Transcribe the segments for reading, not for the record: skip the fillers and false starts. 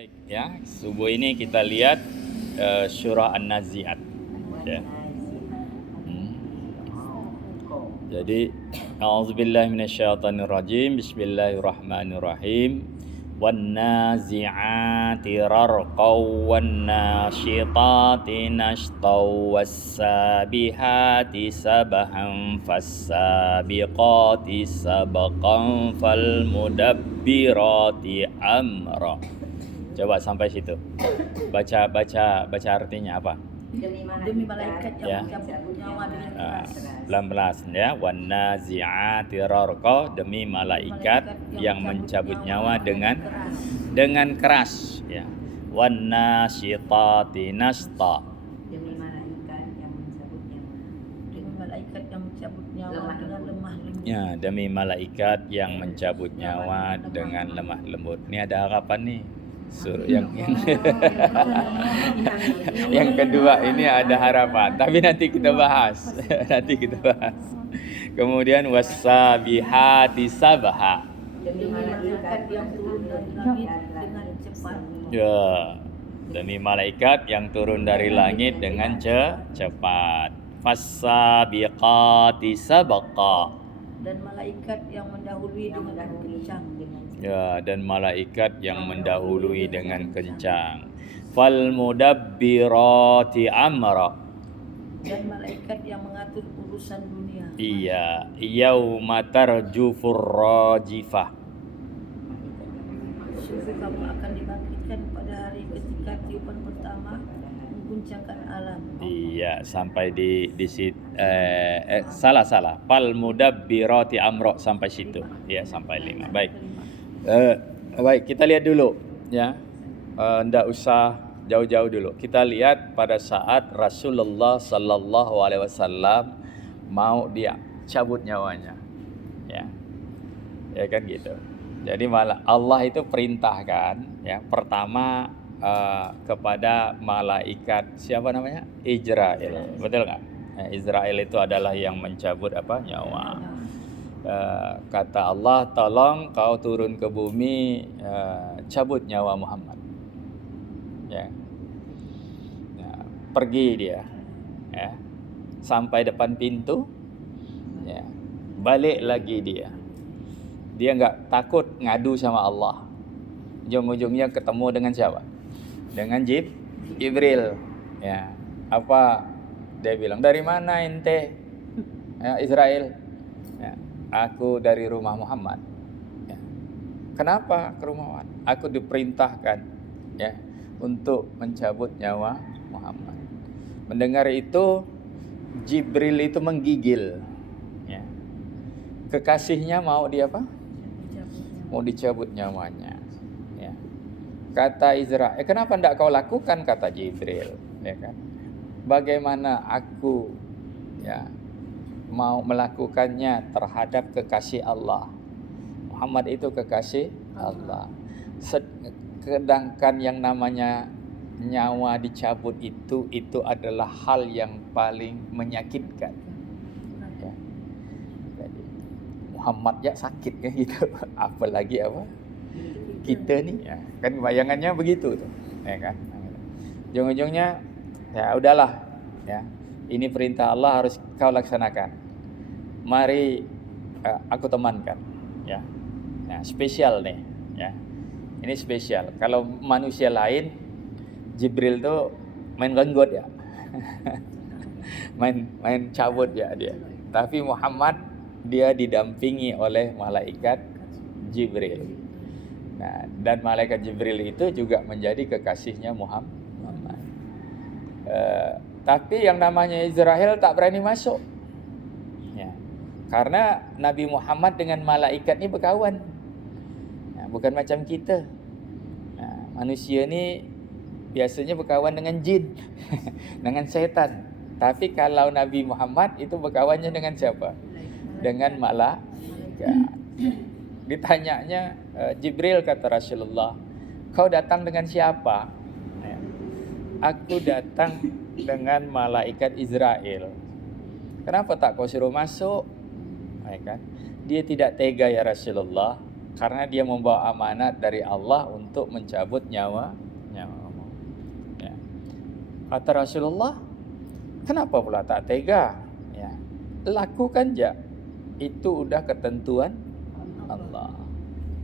Baik ya, subuh ini kita lihat surah An-Nazi'at ya. Hmm. Jadi a'udzubillahi minasyaitonirrajim. Bismillahirrahmanirrahim. Wan-nazi'ati rarqaw wan-nasyitati nashtaw was-sabihati sabahan fas-sabiqati sabaqan fal-mudabbirati amra. Coba sampai situ. Baca artinya apa? Demi malaikat yang Ya. mencabut nyawa dengan keras. Pelan-pelan ya. Wan-nazi'ati rarqa, demi malaikat yang mencabut nyawa dengan keras ya. Wan-nasyitati nashta. Demi malaikat yang mencabut nyawa. Demi malaikat yang mencabut nyawa dengan lemah lembut. Ya, demi malaikat yang mencabut nyawa dengan lemah lembut. Ini ada harapan nih. Yang kedua ini ada harapan, tapi nanti kita bahas. Kemudian wasabihati sabha. Demi malaikat yang turun dari langit dengan cepat. Ya, demi malaikat yang turun dari langit dengan cepat. Fasabiqati sabaqa. Dan malaikat yang mendahului dengan kencang. Ya, dan malaikat yang mendahului dengan kencang. Fal mudabbirati amra. Dan malaikat yang mengatur urusan dunia. Iya, yauma tarjufur rajifah. Sungguh kamu akan dibangkitkan pada hari ketika tiupan pertama mengguncangkan alam. Iya, sampai di salah. Fal mudabbirati amra sampai situ. Ya, sampai 5. Baik. Baik, kita lihat dulu ya. Ndak usah jauh-jauh dulu. Kita lihat pada saat Rasulullah sallallahu alaihi wasallam mau dia cabut nyawanya. Ya. Ya kan gitu. Jadi malah Allah itu perintahkan ya, pertama kepada malaikat siapa namanya? Israel. Betul enggak? Israel itu adalah yang mencabut nyawa. Kata Allah, tolong kau turun ke bumi, cabut nyawa Muhammad. Ya. Nah, pergi dia, ya, sampai depan pintu, ya, balik lagi dia. Dia nggak takut ngadu sama Allah. Ujung-ujungnya ketemu dengan siapa? Dengan Jibril. Ya, apa dia bilang? Dari mana ente? Ya, Israel. Ya, aku dari rumah Muhammad. Ya. Kenapa ke rumah Muhammad? Aku diperintahkan ya untuk mencabut nyawa Muhammad. Mendengar itu Jibril itu menggigil. Ya. Kekasihnya mau dia apa? Mau dicabut nyawanya. Ya. Kata Israel, kenapa tidak kau lakukan? Kata Jibril. Ya kan? Bagaimana aku ya mau melakukannya terhadap kekasih Allah. Muhammad itu kekasih Allah. Sedangkan yang namanya nyawa dicabut itu adalah hal yang paling menyakitkan. Ya. Jadi Muhammad ya sakit kan gitu. Apalagi kita nih ya. Kan bayangannya begitu tuh. Ya kan? Ujung-ujungnya ya udahlah ya. Ini perintah Allah harus kau laksanakan. Mari aku temankan, ya. Nah, spesial nih, ya. Ini spesial. Kalau manusia lain, Jibril tuh main ganggot ya, main cabut ya dia. Tapi Muhammad dia didampingi oleh malaikat Jibril. Nah, dan malaikat Jibril itu juga menjadi kekasihnya Muhammad. Tapi yang namanya Israel tak berani masuk. Ya. Karena Nabi Muhammad dengan malaikat ini berkawan. Nah, bukan macam kita. Nah, manusia ni biasanya berkawan dengan jin, dengan setan. Tapi kalau Nabi Muhammad itu berkawannya dengan siapa? Dengan malaikat. Ditanyanya Jibril, kata Rasulullah, kau datang dengan siapa? Ya. Aku datang dengan malaikat Israel. Kenapa tak kau suruh masuk? Ya kan? Dia tidak tega ya Rasulullah, karena dia membawa amanat dari Allah untuk untuk mencabut nyawa. Ya. Kata Rasulullah, kenapa pula tak tega? Ya. Lakukan je. Itu udah ketentuan Allah.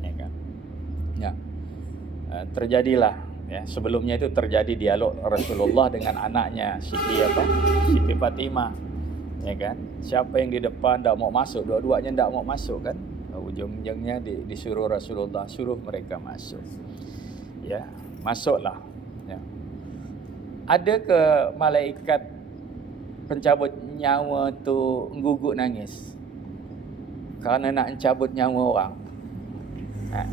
Ya kan? Ya. Terjadilah. Ya, sebelumnya itu terjadi dialog Rasulullah dengan anaknya Siti Fatimah. Ya kan? Siapa yang di depan tak mau masuk, dua-duanya tak mau masuk kan? Ujung-ujungnya disuruh Rasulullah, suruh mereka masuk. Ya, masuklah. Ya. Ada ke malaikat pencabut nyawa tu guguk nangis kerana nak mencabut nyawa orang.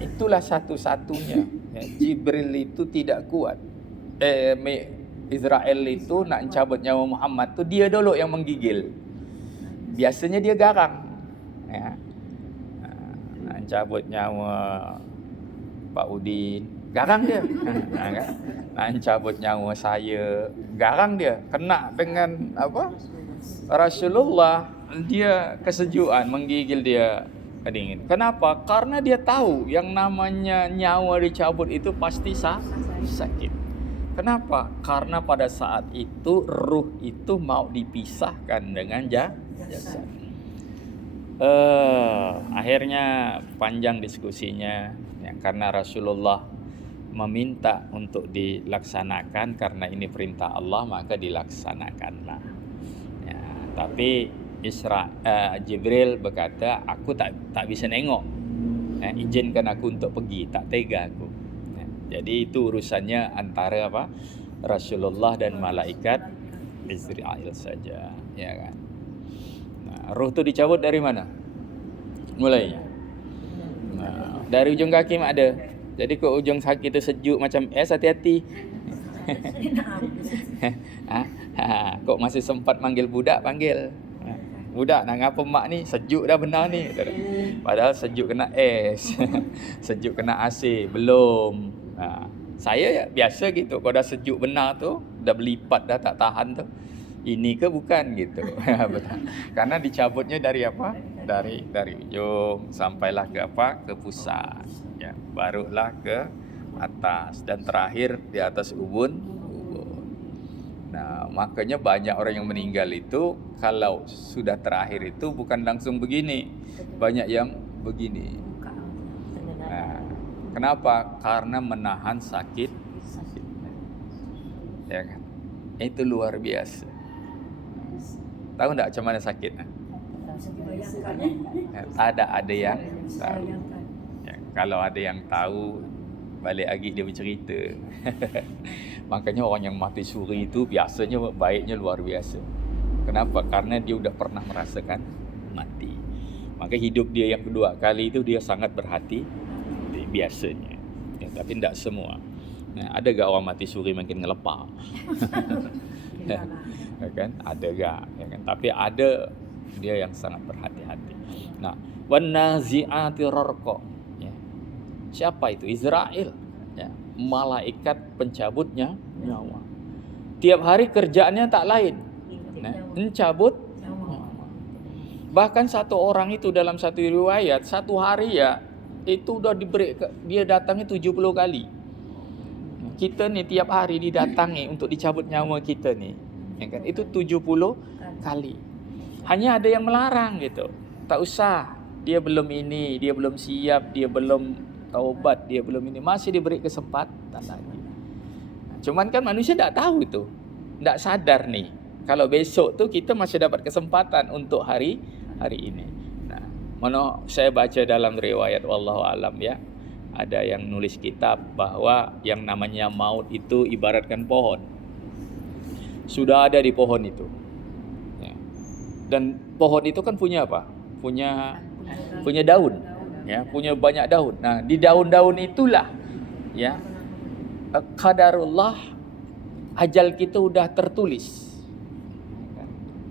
Itulah satu-satunya. Ya, Jibril itu tidak kuat. Israel itu nak mencabut nyawa Muhammad tu dia dulu yang menggigil. Biasanya dia garang. Ya. Nak mencabut nyawa Pak Udin, garang dia. Nak mencabut nyawa saya, garang dia. Kena dengan Rasulullah, dia kesejukan, menggigil dia dingin. Kenapa? Karena dia tahu yang namanya nyawa dicabut itu pasti sakit. Kenapa? Karena pada saat itu ruh itu mau dipisahkan dengan jasad. Akhirnya panjang diskusinya ya, karena Rasulullah meminta untuk dilaksanakan karena ini perintah Allah, maka dilaksanakanlah. Ya, tapi Jibril berkata, aku tak bisa nengok. Izinkan aku untuk pergi, tak tega aku. Jadi itu urusannya antara Rasulullah dan malaikat Israel saja, ya kan. Nah, ruh tu dicabut dari mana? Mulainya. Nah, dari ujung kaki mak ada. Jadi ke ujung kaki tu sejuk macam hati-hati. Kok masih sempat manggil budak, panggil. Budak nak ngapa mak ni, sejuk dah benar ni. Padahal sejuk kena es. Sejuk kena AC belum. Saya biasa gitu. Kalau dah sejuk benar tu, dah berlipat dah tak tahan tu. Ini ke bukan gitu. Karena dicabutnya dari apa? Dari ujung sampailah ke ke pusat. Ya, barulah ke atas dan terakhir di atas ubun. Nah, makanya banyak orang yang meninggal itu kalau sudah terakhir itu bukan langsung begini. Banyak yang begini. Nah, kenapa? Karena menahan sakit. Ya kan? Itu luar biasa. Tahu enggak macam mana sakitnya? Ada yang tahu. Ya, kalau ada yang tahu, balik lagi dia bercerita. Makanya orang yang mati suri itu biasanya baiknya luar biasa. Kenapa? Karena dia sudah pernah merasakan mati. Maka hidup dia yang kedua kali itu dia sangat berhati biasanya. Ya, tapi tidak semua. Nah, ada gak orang mati suri makin ngelepar? Ya kan? Ada gak? Ya kan? Tapi ada dia yang sangat berhati-hati. Nah, wan nazi'ati rarqa. Ya. Siapa itu? Israel. Ya, malaikat pencabutnya nyawa. Tiap hari kerjaannya tak lain. Nah, mencabut nyawa. Bahkan satu orang itu dalam satu riwayat, satu hari ya, itu udah diberi, dia datangnya 70 kali. Kita ni tiap hari didatangi untuk dicabut nyawa kita ni. Ya kan? Itu 70 kali. Hanya ada yang melarang gitu. Tak usah. Dia belum ini, dia belum siap, dia belum taubat, dia belum ini, masih diberi kesempatan lagi. Cuman kan manusia tak tahu itu. Tak sadar nih. Kalau besok tu kita masih dapat kesempatan untuk hari ini. Nah, mana saya baca dalam riwayat wallahu alam ya. Ada yang nulis kitab bahwa yang namanya maut itu ibaratkan pohon. Sudah ada di pohon itu. Ya. Dan pohon itu kan punya apa? Punya daun. Ya, punya banyak daun. Nah, di daun-daun itulah ya qadarullah, ajal kita sudah tertulis.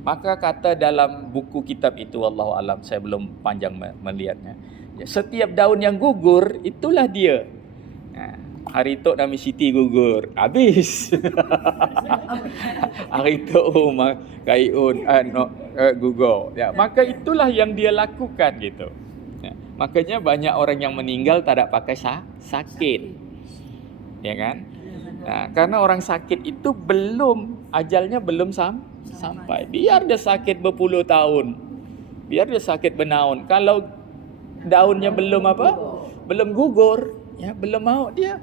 Maka kata dalam buku kitab itu, wallahu alam, saya belum panjang melihatnya. Ya, setiap daun yang gugur itulah dia. Nah, hari itu Nami Siti gugur, habis. Hari itu Kaiun gugur. Ya, maka itulah yang dia lakukan gitu. Ya, makanya banyak orang yang meninggal tak ada pakai sakit. ya kan? Nah, karena orang sakit itu ajalnya belum sampai. Biar dia sakit berpuluh tahun, biar dia sakit bernaun. Kalau daunnya belum belum gugur, ya belum mau dia.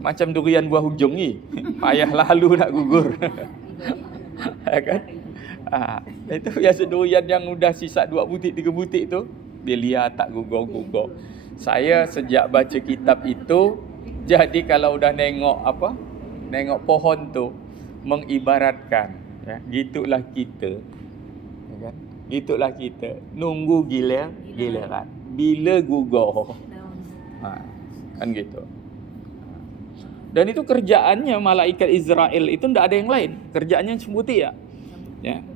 Macam durian buah hujung ni, payah lalu nak gugur. Ya kan? Itu biasa durian yang udah sisa 2 butik 3 butik tu, dia lihat tak gugur-gugur. Saya sejak baca kitab itu, jadi kalau udah nengok pohon tu, mengibaratkan, ya, gitulah kita, ya kan? Gitulah kita, nunggu giliran, bila gugur, kan gitu. Dan itu kerjaannya malaikat Israel itu ndak ada yang lain, kerjaannya sembuti ya,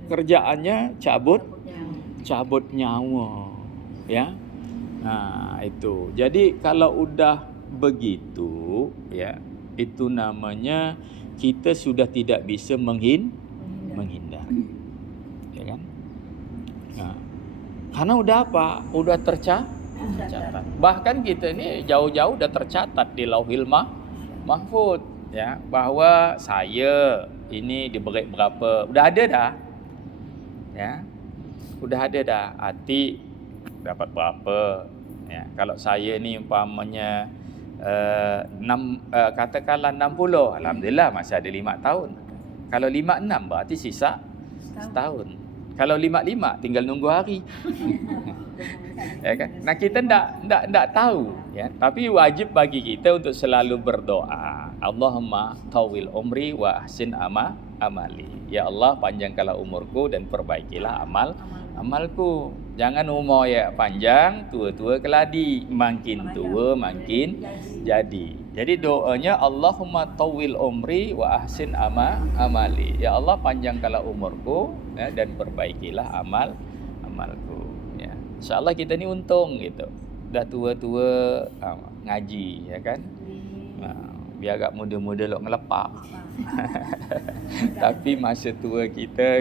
kerjaannya cabut nyawa, ya. Nah itu, jadi kalau udah begitu, ya, itu namanya kita sudah tidak bisa menghindar, ya kan? Nah, karena udah udah tercatat. Bahkan kita ini jauh-jauh udah tercatat di Lauhil Mahfuz, ya, bahwa saya ini diberi berapa, udah ada dah, ya, udah ada dah. Hati dapat berapa, ya. Kalau saya ni umpamanya katakanlah 60, alhamdulillah masih ada 5 tahun. Kalau 56 berarti sisa setahun. Kalau 55 tinggal nunggu hari. Ya kan? Nah, kita ndak tahu, ya. Tapi wajib bagi kita untuk selalu berdoa. Allahumma tawil umri wa ahsin amali. Ya Allah, panjangkanlah umurku dan perbaikilah amalku. Jangan umur ya panjang, tua-tua keladi, makin tua makin jadi. Jadi doanya Allahumma tawil umri wa ahsin amali. Ya Allah, panjangkanlah umurku, ya, dan perbaikilah amalku, ya. InsyaAllah kita ni untung gitu. Dah tua-tua ngaji, ya kan? Biar agak muda-muda lok ngelepak. Tapi masa tua kita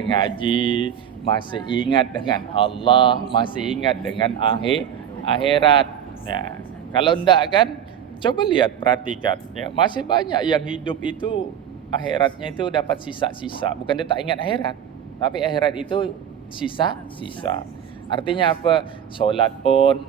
ngaji, masih ingat dengan Allah, masih ingat dengan akhirat. Ya. Kalau enggak kan, coba lihat, perhatikan, ya, masih banyak yang hidup itu akhiratnya itu dapat sisa-sisa. Bukan dia tak ingat akhirat, tapi akhirat itu sisa-sisa. Artinya apa? Solat pun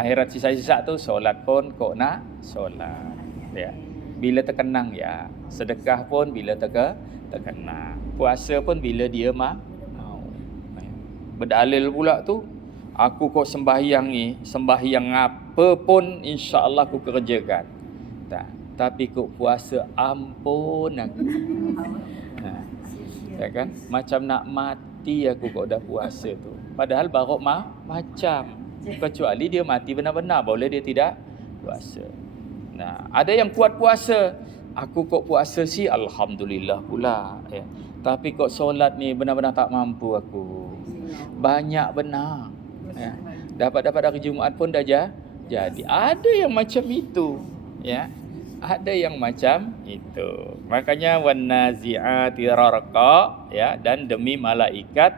akhirat sisa-sisa tu, solat pun kok nak solat, ya. Bila terkenang, ya. Sedekah pun bila terkenang. Puasa pun bila dia mau. Berdalil pula tu, aku kok sembahyang apa pun insya-Allah aku kerjakan. Tak. Tapi kok puasa ampun aku. Ya kan? Macam nak mati aku kok dah puasa tu. Padahal baru macam. Kecuali dia mati benar-benar, boleh dia tidak puasa. Nah, ada yang kuat puasa. Aku kok puasa sih alhamdulillah pula, ya. Tapi kok solat ni benar-benar tak mampu aku. Banyak benar, ya. Dapat hari Jumaat pun dah jadi. Ada yang macam itu, ya. Ada yang macam itu. Makanya wan nazi'ati rarqa, ya, dan demi malaikat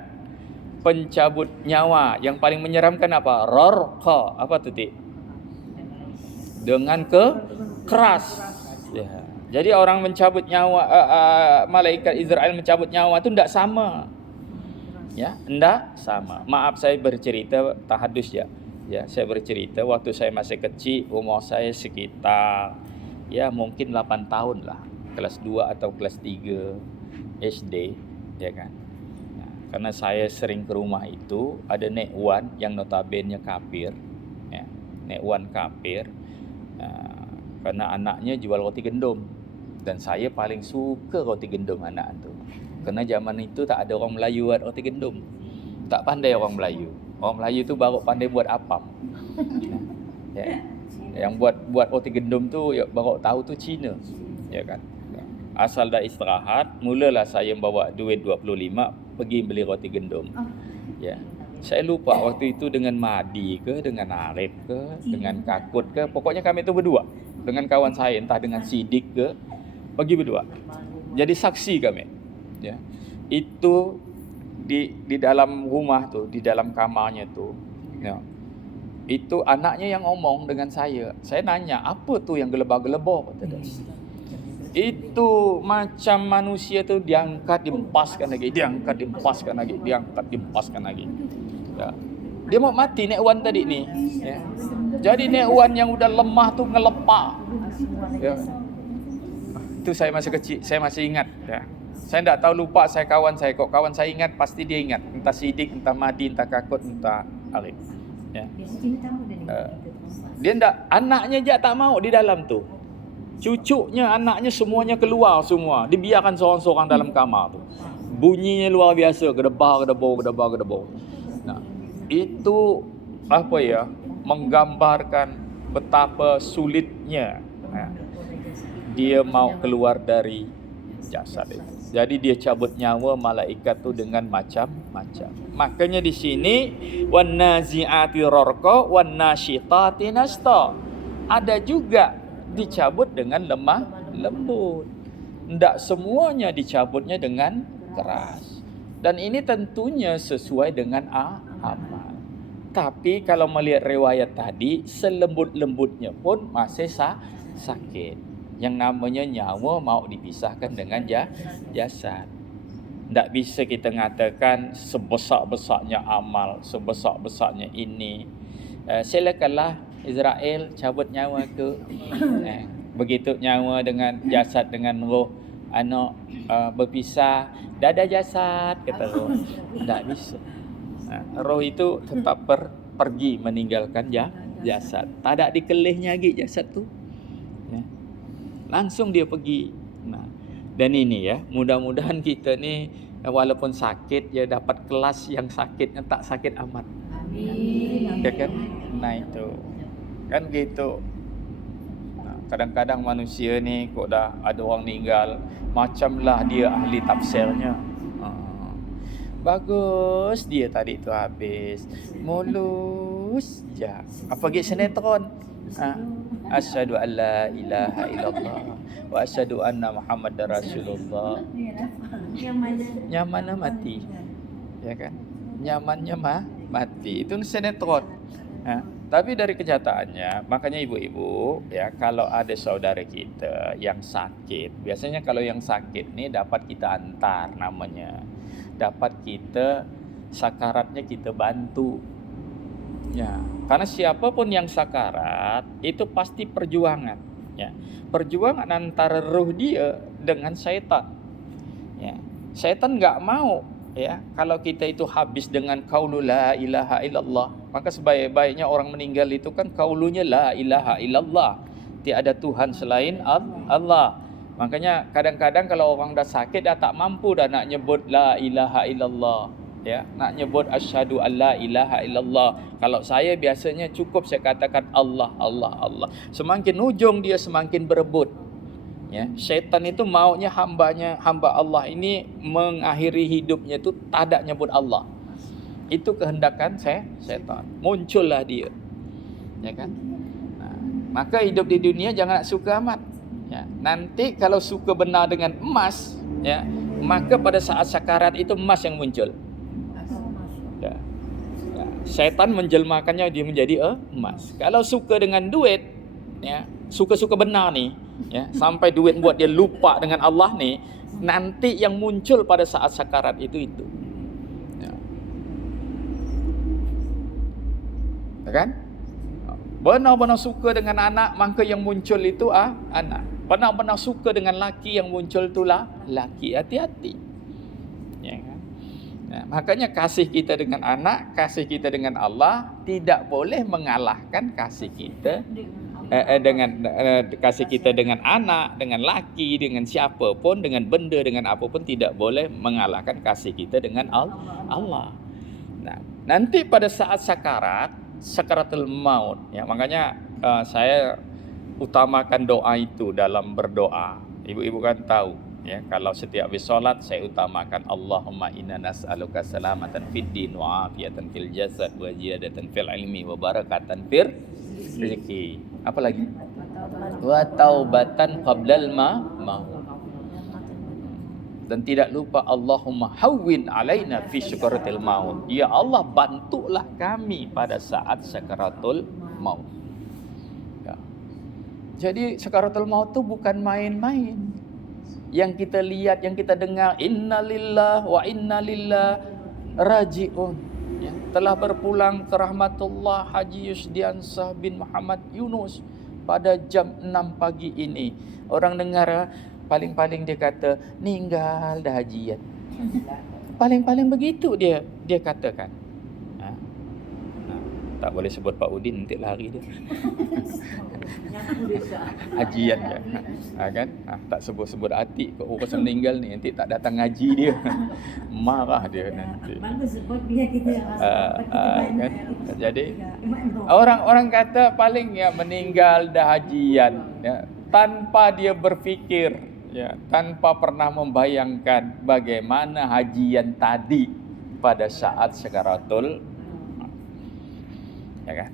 pencabut nyawa. Yang paling menyeramkan apa? Rarqa. Apa tu, Tik? Dengan keras, ya. Jadi orang mencabut nyawa, malaikat Israel mencabut nyawa tu tidak sama, ya, tidak sama. Maaf saya bercerita tahadus, ya. Ya, saya bercerita waktu saya masih kecil, umur saya sekitar, ya, mungkin 8 tahun lah, kelas 2 atau kelas 3 SD, ya kan. Nah, karena saya sering ke rumah itu, ada Nek Wan yang notabene kafir, ya. Nek Wan kafir. Karena anaknya jual roti gendum, dan saya paling suka roti gendum anak tu. Karena zaman itu tak ada orang Melayu buat roti gendum. Tak pandai orang Melayu. Orang Melayu tu baru pandai buat apam. Ya. Yang buat roti gendum tu baru tahu tu Cina. Ya kan. Asal dah istirahat, mulalah saya bawa duit 25 pergi beli roti gendum. Ya. Saya lupa waktu itu dengan Madi ke, dengan Arif ke, dengan Kakut ke. Pokoknya kami tu berdua. Dengan kawan saya, entah dengan Sidik ke, pergi berdua. Jadi saksi kami. Ya. Itu di dalam rumah tu, di dalam kamarnya tu, ya. Itu anaknya yang ngomong dengan saya. Saya nanya, apa tu yang gelebah-gelebah? Kata dia. Itu macam manusia tu diangkat, diempaskan lagi, diangkat, diempaskan lagi, diangkat, diempaskan lagi. Ya. Dia mau mati Nek Wan tadi ni. Ya. Jadi Nek Wan yang udah lemah tu ngelepak. Ya. Itu saya masih kecil, saya masih ingat. Ya. Saya tidak tahu, lupa saya kawan saya. Kok kawan saya ingat, pasti dia ingat. Entah Sidik, entah Madi, entah Kakut, entah Alif. Ya. Dia ndak, anaknya je tak mau di dalam tu. Cucunya, anaknya semuanya keluar semua. Dibiarkan seorang-seorang dalam kamar tu. Bunyinya luar biasa, gedebah. Nah, itu apa ya? Menggambarkan betapa sulitnya dia mau keluar dari jasad itu. Jadi dia cabut nyawa malaikat tu dengan macam-macam. Makanya di sini wan nazi'ati rarqa wan nasyitati nashta. Ada juga dicabut dengan lemah lembut. Tidak semuanya dicabutnya dengan keras. Dan ini tentunya sesuai dengan amal. Tapi kalau melihat riwayat tadi, selembut-lembutnya pun masih sakit. Yang namanya nyawa mau dipisahkan dengan jasad. Tak bisa kita mengatakan sebesar-besarnya amal, sebesar-besarnya ini. Silakanlah Israel cabut nyawa tu. Begitu nyawa dengan jasad dengan roh anak berpisah, dah ada jasad kata roh. Tak bisa. Roh itu tetap pergi meninggalkan jasad. Tak ada dikelihnya lagi jasad tu. Langsung dia pergi. Nah, dan ini ya, mudah-mudahan kita ni walaupun sakit ya dapat kelas yang sakitnya tak sakit amat. Amin. Ya kan? Nah itu. Kan gitu. Nah, kadang-kadang manusia ni kok dah ada orang meninggal, macamlah dia ahli tafsirnya. Bagus dia tadi tu habis. Mulus je. Apa lagi sinetron? Asyhadu an la ilaha illallah wa asyhadu anna Muhammadar Rasulullah. Nyamannya mati. Ya kan? Nyamannya mati. Itu sinetron. Tapi dari kenyataannya, makanya ibu-ibu ya, kalau ada saudara kita yang sakit, biasanya kalau yang sakit ni dapat kita antar namanya. Dapat kita sakaratnya kita bantu. Ya, karena siapapun yang sakarat itu pasti perjuangan, ya. Perjuangan antara roh dia dengan syaitan. Ya. Syaitan enggak mau ya kalau kita itu habis dengan qaulu la ilaha illallah. Maka sebaik-baiknya orang meninggal itu kan qaulunya la ilaha illallah. Tiada Tuhan selain Allah. Makanya kadang-kadang kalau orang dah sakit dah tak mampu dah nak nyebut la ilaha illallah. Ya, nak nyebut asyhadu alla ilaha illallah. Kalau saya biasanya cukup saya katakan Allah. Semakin ujung dia semakin berebut. Ya, syaitan itu maunya hamba Allah ini mengakhiri hidupnya itu tak ada nyebut Allah. Itu kehendakan syaitan. Muncullah dia. Ya kan? Nah, maka hidup di dunia jangan nak suka amat. Ya, nanti kalau suka benar dengan emas, ya, maka pada saat sakarat itu emas yang muncul. Ya. Syaitan menjelmakannya dia menjadi emas. Kalau suka dengan duit, ya, suka-suka benar ni, ya, sampai duit buat dia lupa dengan Allah ni, nanti yang muncul pada saat sakarat itu. Ya. Ya kan? Benar-benar suka dengan anak, maka yang muncul itu anak. Benar-benar suka dengan laki, yang muncul itulah laki. Hati-hati. Ya kan? Nah, makanya kasih kita dengan anak, kasih kita dengan Allah tidak boleh mengalahkan kasih kita kasih kita dengan anak, dengan laki, dengan siapa pun, dengan benda, dengan apa pun tidak boleh mengalahkan kasih kita dengan Allah. Nah, nanti pada saat sakaratul maut, ya, makanya saya utamakan doa itu dalam berdoa. Ibu-ibu kan tahu. Ya, kalau setiap habis solat saya utamakan Allahumma inna nas'aluka salamatan fid din wa afiatan fil jasad wa ziyadatan fil ilmi wa barakatan fir rezeki. Apa lagi? Wa taubatan qablal maut. Dan tidak lupa Allahumma hawwin alaina fi sakaratil maut. Ya Allah, bantulah kami pada saat sakaratul maut. Ya. Jadi sakaratul maut itu bukan main-main. Yang kita lihat, yang kita dengar, innalillah wa innalillah raji'un. Ya, telah berpulang ke rahmatullah Haji Yusdiansah bin Muhammad Yunus pada jam 6 pagi ini. Orang dengar, paling-paling dia kata, ninggal dah hajian. Paling-paling begitu dia katakan. Ha? Tak boleh sebut Pak Udin, nanti lari dia. Hajian je. Kan? Tak sebut-sebut Atik kau orang meninggal ni, nanti tak datang ngaji dia. Marah dia nanti. Bagus sebut biar kita Kan? Jadi orang kata paling meninggal dah hajian, ya, tanpa dia berfikir, ya, tanpa pernah membayangkan bagaimana hajian tadi pada saat sakaratul, ya kan?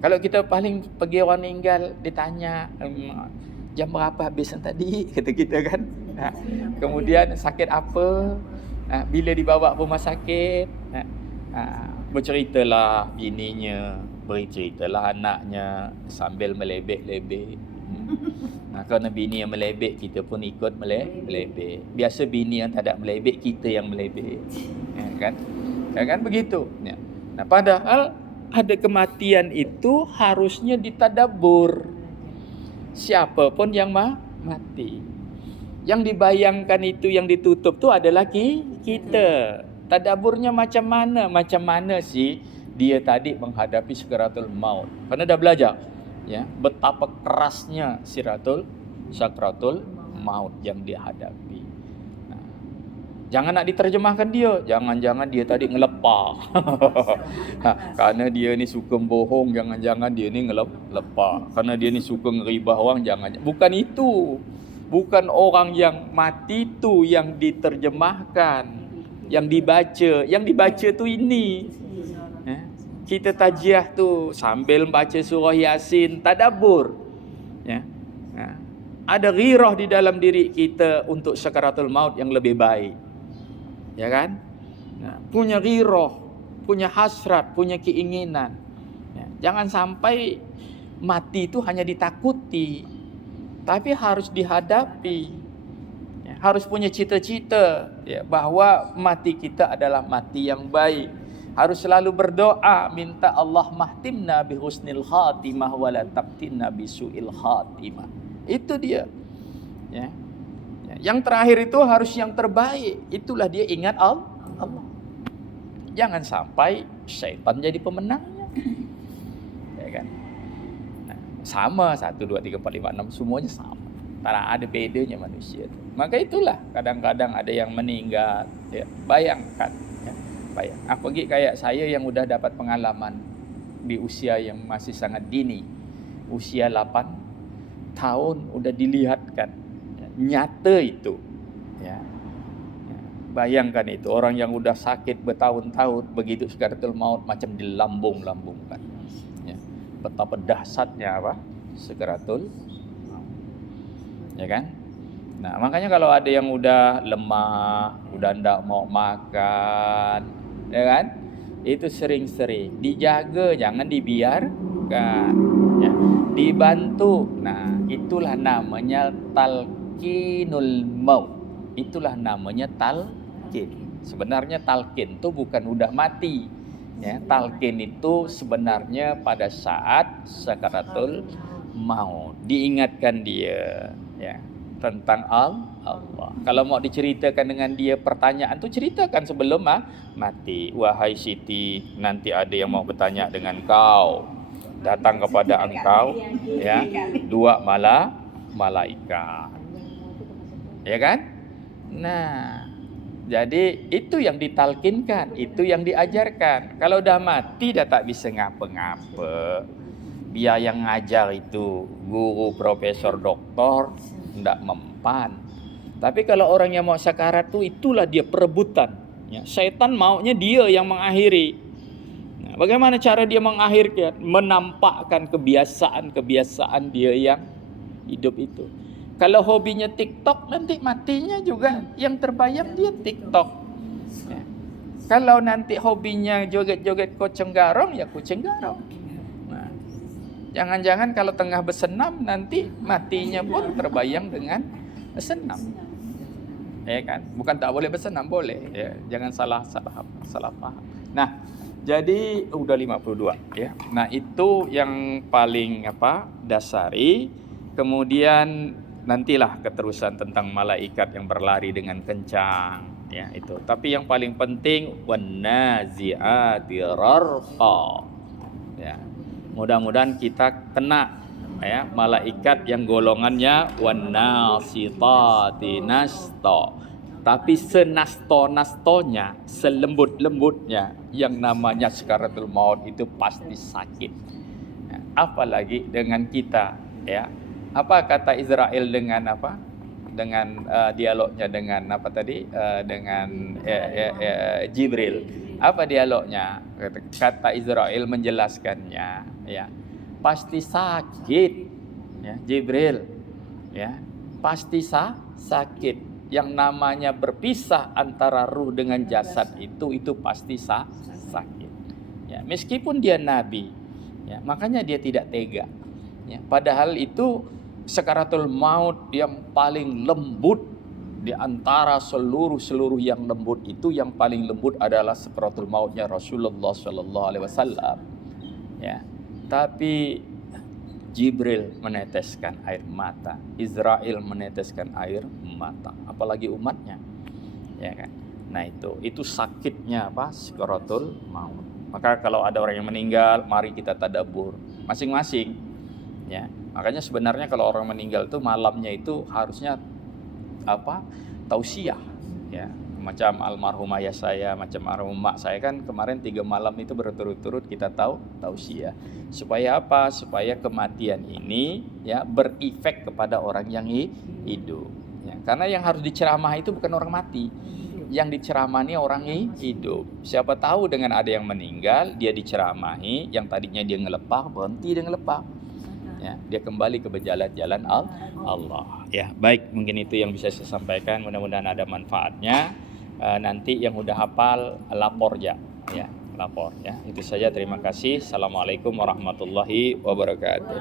Kalau kita paling pergi orang meninggal, ditanya jam berapa habis tadi, kata kita kan. Kemudian sakit apa, bila dibawa rumah sakit, berceritalah bininya, berceritalah anaknya sambil melebek-lebek. Kerana bini yang melebek, kita pun ikut melebek. Biasa bini yang tak ada melebek, kita yang melebek. Kan begitu. Nah, padahal ada kematian itu harusnya ditadabur. Siapa pun yang mati, yang dibayangkan itu, yang ditutup tu adalah kita. Tadaburnya macam mana sih dia tadi menghadapi sakaratul maut. Karena dah belajar, ya, betapa kerasnya sakaratul maut yang dia hadapi. Jangan nak diterjemahkan dia. Jangan-jangan dia tadi ngelepah. Kerana dia ni suka bohong, jangan-jangan dia ni ngelepah. Kerana dia ni suka ngeribah orang, jangan. Bukan itu. Bukan orang yang mati tu yang diterjemahkan, yang dibaca. Yang dibaca tu ini. Kita tajiah tu sambil baca surah Yasin, tadabbur. Ya. Ada ghirah di dalam diri kita untuk sakaratul maut yang lebih baik. Ya kan? Punya ghirah, punya hasrat, punya keinginan. Jangan sampai mati itu hanya ditakuti, tapi harus dihadapi. Harus punya cita-cita, ya, bahawa mati kita adalah mati yang baik. Harus selalu berdoa, minta Allah mahtimna bi husnil khatimah wa la tabtinna bi su'il khatimah. Itu dia. Ya. Yang terakhir itu harus yang terbaik. Itulah dia ingat Allah. Jangan sampai syaitan jadi pemenangnya. Ya kan? Nah, sama 1, 2, 3, 4, 5, 6 semuanya sama. Tak ada bedanya manusia itu. Maka itulah kadang-kadang ada yang meninggal. Ya, bayangkan. Ya, apalagi kayak saya yang udah dapat pengalaman di usia yang masih sangat dini. Usia 8 tahun udah dilihatkan. Nyata itu, ya. Bayangkan itu, orang yang udah sakit bertahun-tahun, begitu sakaratul maut macam dilambung-lambungkan. Ya. Betapa dahsyatnya sakaratul maut. Ya kan? Nah, makanya kalau ada yang udah lemah, udah ndak mau makan, ya kan? Itu sering-sering dijaga, jangan dibiarkan. Ya. Dibantu. Nah, itulah namanya talqinul maut. Itulah namanya talqin. Sebenarnya talqin itu bukan udah mati. Ya, talqin itu sebenarnya pada saat sakaratul maut. Diingatkan dia, ya, tentang Allah. Kalau mau diceritakan dengan dia pertanyaan tu, ceritakan sebelum mati. Wahai Siti, nanti ada yang mau bertanya dengan kau. Datang kepada engkau, ya, 2 malaikat. Ya kan? Nah, jadi itu yang ditalkinkan, itu yang diajarkan. Kalau dah mati dah tak bisa ngapa-ngapa. Biar yang ngajar itu guru, profesor, doktor tidak mempan. Tapi kalau orang yang mau sakarat tu, itulah dia perebutan. Ya, syaitan maunya dia yang mengakhiri. Nah, bagaimana cara dia mengakhirkan? Menampakkan kebiasaan dia yang hidup itu. Kalau hobinya TikTok, nanti matinya juga yang terbayang dia TikTok. Ya. Kalau nanti hobinya joget-joget kucing garong, ya kucing garong. Nah, jangan-jangan kalau tengah bersenam nanti matinya pun terbayang dengan bersenam. Ya kan? Bukan tak boleh bersenam, boleh. Ya, jangan salah paham. Nah, jadi udah 52 ya. Nah, itu yang paling dasari. Kemudian nantilah keterusan tentang malaikat yang berlari dengan kencang ya itu. Tapi yang paling penting wannazi'ati rarqa. Ya. Mudah-mudahan kita kena ya malaikat yang golongannya wannasitati nasta. Tapi senasto-nastonya, selembut-lembutnya yang namanya sakaratul maut itu pasti sakit. Ya. Apalagi dengan kita ya. Apa kata Israel dengan apa? Dengan dialognya dengan apa tadi? Dengan Jibril. Apa dialognya? Kata Israel menjelaskannya, ya. Pasti sakit, ya, Jibril. Ya. Pasti sakit. Yang namanya berpisah antara ruh dengan jasad itu pasti sakit. Ya, meskipun dia nabi, ya, makanya dia tidak tega. Ya, padahal itu sakaratul maut yang paling lembut di antara seluruh yang lembut itu, yang paling lembut adalah sakaratul mautnya Rasulullah sallallahu alaihi wasallam. Ya. Tapi Jibril meneteskan air mata, Israel meneteskan air mata, apalagi umatnya. Ya kan? Nah, itu sakitnya sakaratul maut. Maka kalau ada orang yang meninggal, mari kita tadabbur masing-masing. Ya, makanya sebenarnya kalau orang meninggal itu malamnya itu harusnya tausiah ya, macam almarhum ayah saya, macam almarhum mak saya kan kemarin 3 malam itu berturut-turut kita tausiah. Supaya apa? Supaya kematian ini ya berefek kepada orang yang hidup ya. Karena yang harus diceramah itu bukan orang mati, yang diceramahi orang hidup. Siapa tahu dengan ada yang meninggal, dia diceramahi, yang tadinya dia ngelepah berhenti dia ngelepah. Ya, dia kembali ke jalan Allah. Ya, baik, mungkin itu yang bisa saya sampaikan. Mudah-mudahan ada manfaatnya. Nanti yang udah hafal lapor ya, lapor ya. Itu saja. Terima kasih. Assalamualaikum warahmatullahi wabarakatuh.